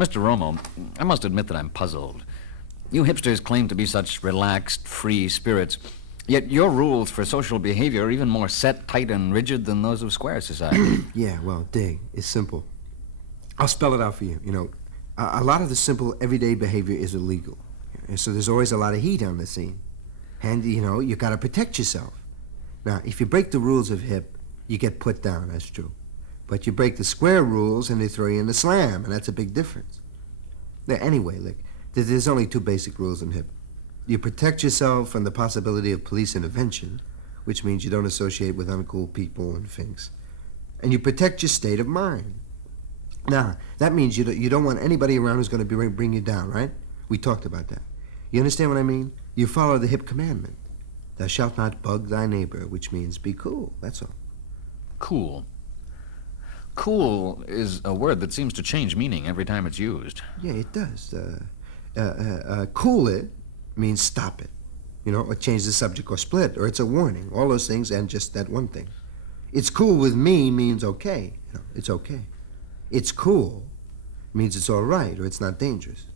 Mr. Romo, I must admit that I'm puzzled. You hipsters claim to be such relaxed, free spirits, yet your rules for social behavior are even more set, tight, and rigid than those of square society. Yeah, well, dig, it's simple. I'll spell it out for you. A lot of the simple everyday behavior is illegal. And so there's always a lot of heat on the scene. And, you gotta protect yourself. Now, if you break the rules of hip, you get put down, that's true. But you break the square rules and they throw you in the slam, and that's a big difference. Now, anyway, look, there's only two basic rules in hip. You protect yourself from the possibility of police intervention, which means you don't associate with uncool people and things. And you protect your state of mind. Now, that means you don't want anybody around who's going to bring you down, right? We talked about that. You understand what I mean? You follow the hip commandment. Thou shalt not bug thy neighbor, which means be cool, that's all. Cool. Cool is a word that seems to change meaning every time it's used. Yeah, it does. Cool it means stop it. Or change the subject or split, or it's a warning. All those things and just that one thing. It's cool with me means okay. It's okay. It's cool means it's all right, or it's not dangerous.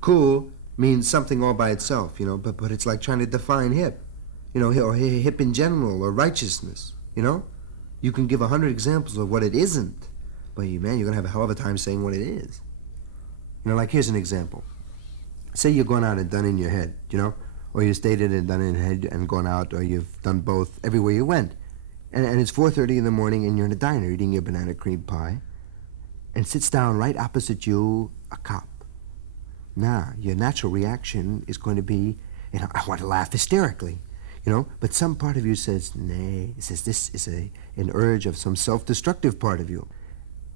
Cool means something all by itself, but it's like trying to define hip, or hip in general, or righteousness, You can give 100 examples of what it isn't, but you're going to have a hell of a time saying what it is. Like here's an example. Say you're going out and done in your head, or you stayed in and done in your head and gone out, or you've done both everywhere you went. And it's 4:30 in the morning and you're in a diner eating your banana cream pie, and sits down right opposite you a cop. Now, your natural reaction is going to be, I want to laugh hysterically, but some part of you says, nay, it says this is an urge of some self-destructive part of you.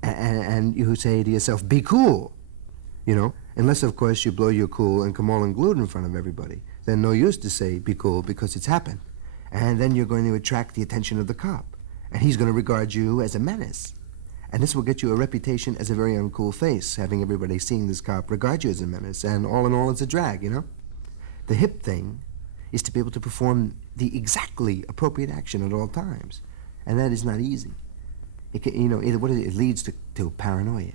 And you say to yourself, be cool, unless, of course, you blow your cool and come all unglued in front of everybody. Then no use to say, be cool, because it's happened. And then you're going to attract the attention of the cop, and he's going to regard you as a menace. And this will get you a reputation as a very uncool face, having everybody seeing this cop regard you as a menace, and all in all, it's a drag, The hip thing is to be able to perform the exactly appropriate action at all times, and that is not easy. It leads to paranoia.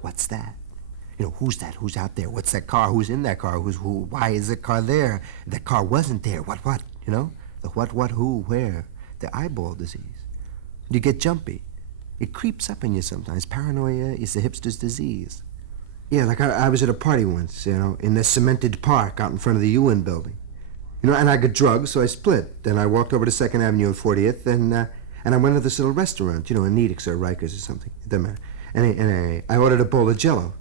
What's that? Who's that? Who's out there? What's that car? Who's in that car? Who? Why is the car there? That car wasn't there. What? The what, who, where? The eyeball disease. You get jumpy. It creeps up in you sometimes. Paranoia is the hipster's disease. Yeah, like I was at a party once, in this cemented park out in front of the UN building. And I got drugged, so I split. Then I walked over to 2nd Avenue and 40th, and I went to this little restaurant, in Nedick's or Rikers or something. It doesn't matter. And I ordered a bowl of Jell-O,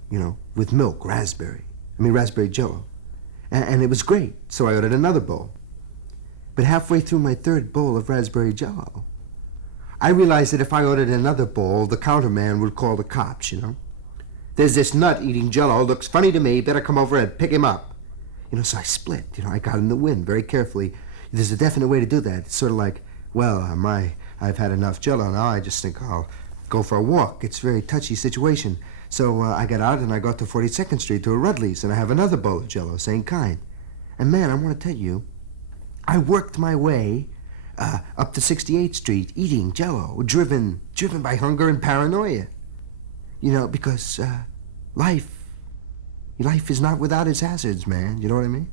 with milk, raspberry Jell-O. And it was great, so I ordered another bowl. But halfway through my third bowl of raspberry Jell-O, I realized that if I ordered another bowl, the counterman would call the cops, There's this nut eating Jell-O, looks funny to me, better come over and pick him up. So I split, I got in the wind very carefully. There's a definite way to do that. It's sort of like, well, I've had enough Jell-O now, I just think I'll go for a walk. It's a very touchy situation. So I got out and I got to 42nd Street to a Rudley's, and I have another bowl of Jell-O, same kind. And man, I want to tell you, I worked my way up to 68th Street eating Jell-O, driven by hunger and paranoia. Because life is not without its hazards, man. You know what I mean?